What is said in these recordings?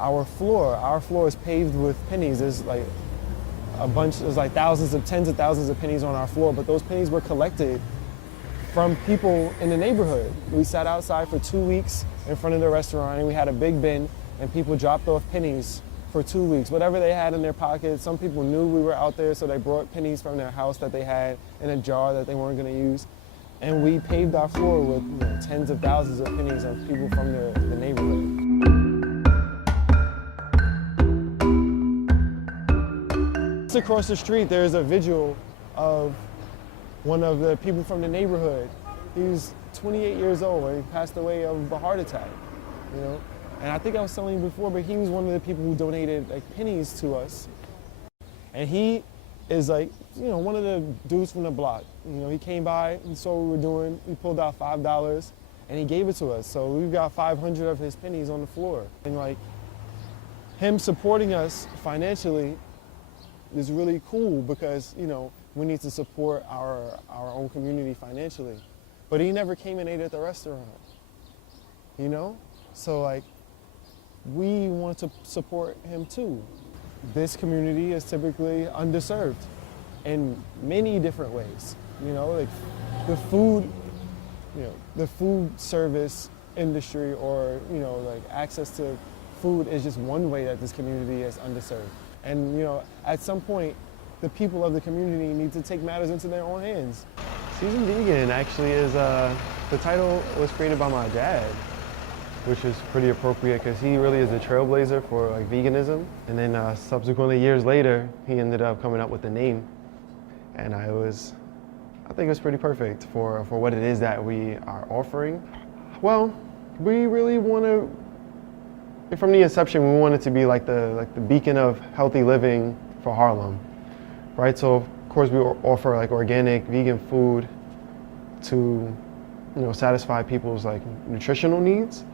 our floor is paved with pennies. There's like there's like tens of thousands of pennies on our floor, but those pennies were collected from people in the neighborhood. We sat outside for 2 weeks in front of the restaurant, and we had a big bin, and people dropped off pennies for 2 weeks, whatever they had in their pockets. Some people knew we were out there, so they brought pennies from their house that they had in a jar that they weren't going to use. And we paved our floor with tens of thousands of pennies of people from the neighborhood. Just across the street, there's a vigil of one of the people from the neighborhood. He was 28 years old and he passed away of a heart attack, And I think I was telling you before, but he was one of the people who donated like pennies to us. And he is like, one of the dudes from the block. He came by, he saw what we were doing, he pulled out $5 and he gave it to us. So we've got 500 of his pennies on the floor. And like him supporting us financially is really cool because, we need to support our own community financially. But he never came and ate at the restaurant, So like, we want to support him too. This community is typically underserved in many different ways. Like the food service industry or, like access to food is just one way that this community is underserved. And, at some point, the people of the community need to take matters into their own hands. Seasoned Vegan actually is, the title was created by my dad, which is pretty appropriate because he really is a trailblazer for like veganism. And then subsequently years later, he ended up coming up with the name. And I think it was pretty perfect for what it is that we are offering. Well, we really want to, from the inception, we wanted to be like the beacon of healthy living for Harlem, right? So of course we offer like organic vegan food to, satisfy people's like nutritional needs,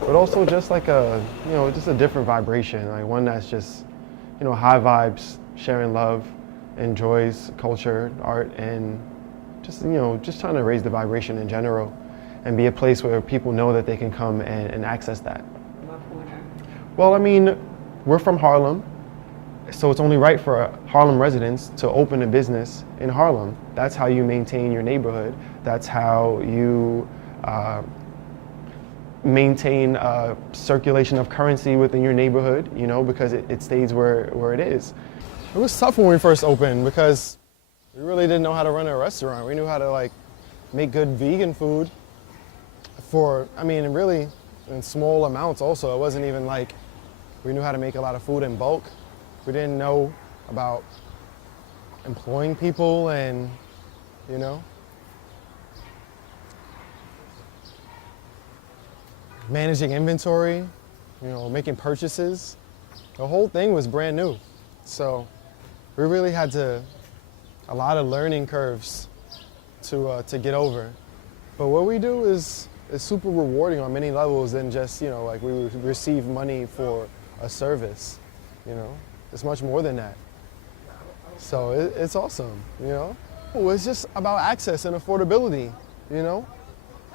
but also just like just a different vibration, like one that's just, high vibes, sharing love, enjoys culture, art, and just, just trying to raise the vibration in general and be a place where people know that they can come and access that. Well, I mean, we're from Harlem, so it's only right for Harlem residents to open a business in Harlem. That's how you maintain your neighborhood. That's how you maintain a circulation of currency within your neighborhood, because it stays where it is. It was tough when we first opened because we really didn't know how to run a restaurant. We knew how to like make good vegan food really in small amounts also. It wasn't even like we knew how to make a lot of food in bulk. We didn't know about employing people and, managing inventory, making purchases. The whole thing was brand new. So we really had a lot of learning curves to get over. But what we do is super rewarding on many levels than just, like we receive money for a service, It's much more than that. So it's awesome, It's just about access and affordability,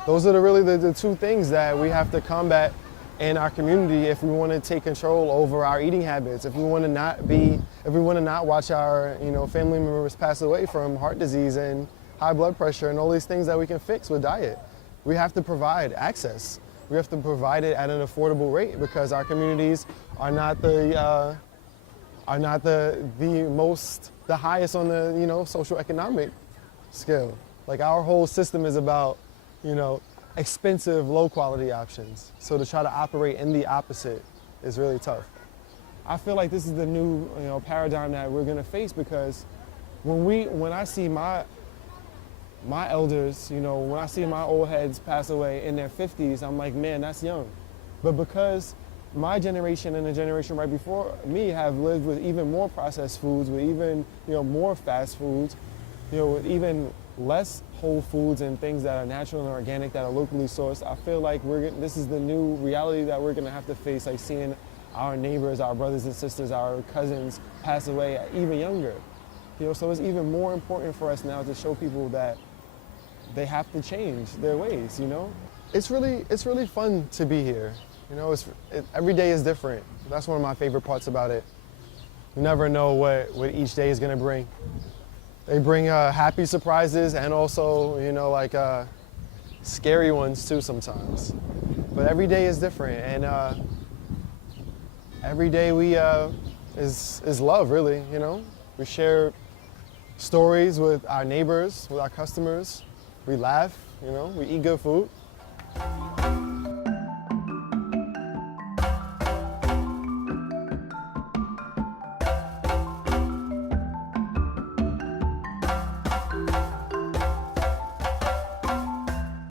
Those are really the two things that we have to combat in our community if we want to take control over our eating habits, if we want to not watch our, family members pass away from heart disease and high blood pressure and all these things that we can fix with diet. We have to provide access. We have to provide it at an affordable rate because our communities are not the highest on the social economic scale. Like our whole system is about expensive, low quality options. So to try to operate in the opposite is really tough. I feel like this is the new paradigm that we're gonna face because when I see my elders, when I see my old heads pass away in their 50s, I'm like, man, that's young. But because my generation and the generation right before me have lived with even more processed foods, with even more fast foods, with even less whole foods and things that are natural and organic that are locally sourced, I feel like this is the new reality that we're gonna have to face, like seeing our neighbors, our brothers and sisters, our cousins pass away even younger. So it's even more important for us now to show people that they have to change their ways, It's really fun to be here. You know, every day is different. That's one of my favorite parts about it. You never know what each day is gonna bring. They bring happy surprises and also, you know, like scary ones too sometimes. But every day is different, and every day is love, really. You know, we share stories with our neighbors, with our customers. We laugh, you know, we eat good food.